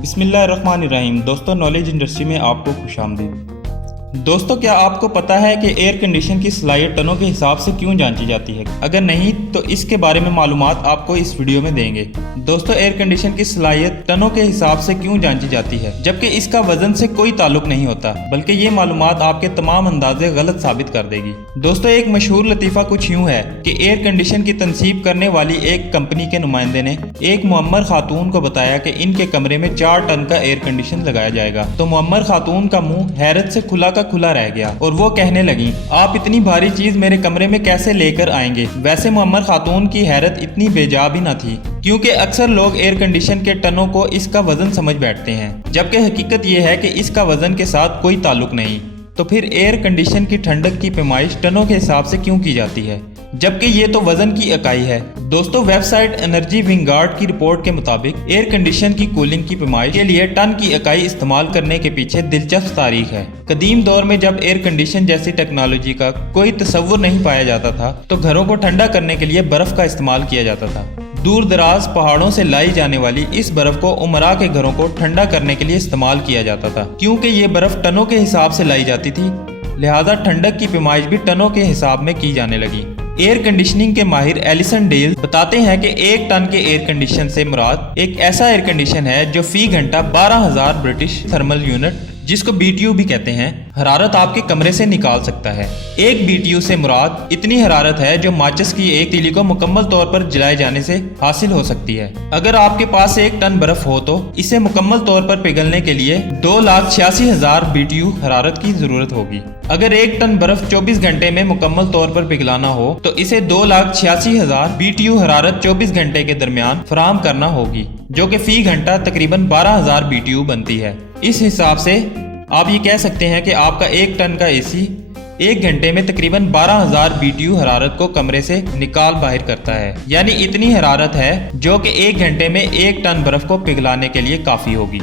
बिस्मिल्लाहिर्रहमानिर्रहीम। दोस्तों, knowledge industry में आपको खुशामदीद। दोस्तों, क्या आपको पता है कि एयर कंडीशन की सलाहियत टनों के हिसाब से क्यों जांची जाती है? अगर नहीं तो इसके बारे में मालूमात आपको इस वीडियो में देंगे। दोस्तों, एयर कंडीशन की सलाहियत टनों के हिसाब से क्यों जांची जाती है, जबकि इसका वजन से कोई ताल्लुक नहीं होता, बल्कि ये मालूमात आपके तमाम अंदाजे गलत साबित कर देगी। दोस्तों, एक मशहूर लतीफ़ा कुछ यूँ है कि एयर कंडीशन की तनसीब करने वाली एक कंपनी के नुमाइंदे ने एक मुअम्मर खातून को बताया कि इनके कमरे में 4 टन का एयर कंडीशन लगाया जाएगा। तो मुअम्मर खातून का मुंह हैरत से खुला का खुला रह गया और वो कहने लगी, आप इतनी भारी चीज मेरे कमरे में कैसे लेकर आएंगे? वैसे मुअम्मर खातून की हैरत इतनी बेजा भी न थी, क्योंकि अक्सर लोग एयर कंडीशन के टनों को इसका वजन समझ बैठते हैं, जबकि हकीकत यह है कि इसका वजन के साथ कोई ताल्लुक नहीं। तो फिर एयर कंडीशन की ठंडक की पैमाइश टनों के हिसाब से क्यों की जाती है, जबकि ये तो वजन की इकाई है? दोस्तों, वेबसाइट एनर्जी विंगार्ड की रिपोर्ट के मुताबिक एयर कंडीशन की कूलिंग की पैमाइश के लिए टन की इकाई इस्तेमाल करने के पीछे दिलचस्प तारीख है। कदीम दौर में जब एयर कंडीशन जैसी टेक्नोलॉजी का कोई तस्वुर नहीं पाया जाता था, तो घरों को ठंडा करने के लिए बर्फ का इस्तेमाल किया जाता था। दूर दराज पहाड़ों से लाई जाने वाली इस बर्फ को उमरा के घरों को ठंडा करने के लिए इस्तेमाल किया जाता था। क्योंकि ये बर्फ टनों के हिसाब से लाई जाती थी, लिहाजा ठंडक की पैमाइश भी टनों के हिसाब में की जाने लगी। एयर कंडीशनिंग के माहिर एलिसन डेल बताते हैं कि 1 टन के एयर कंडीशन से मुराद एक ऐसा एयर कंडीशन है जो फी घंटा 12,000 ब्रिटिश थर्मल यूनिट, जिसको BTU भी कहते हैं, हरारत आपके कमरे से निकाल सकता है। एक BTU से मुराद इतनी हरारत है जो माचिस की एक तीली को मुकम्मल तौर पर जलाए जाने से हासिल हो सकती है। अगर आपके पास 1 टन बर्फ हो तो इसे मुकम्मल तौर पर पिघलने के लिए 2,86,000 BTU हरारत की जरूरत होगी। अगर 1 टन बर्फ 24 घंटे में मुकम्मल तौर पर पिघलाना हो तो इसे 2,86,000 BTU हरारत 24 घंटे के दरमियान फराहम करना होगी, जो कि फी घंटा तकरीबन 12,000 BTU बनती है। इस हिसाब से आप ये कह सकते हैं कि आपका 1 टन का AC 1 घंटे में तकरीबन 12,000 BTU हरारत को कमरे से निकाल बाहर करता है। यानी इतनी हरारत है जो कि 1 घंटे में 1 टन बर्फ को पिघलाने के लिए काफ़ी होगी।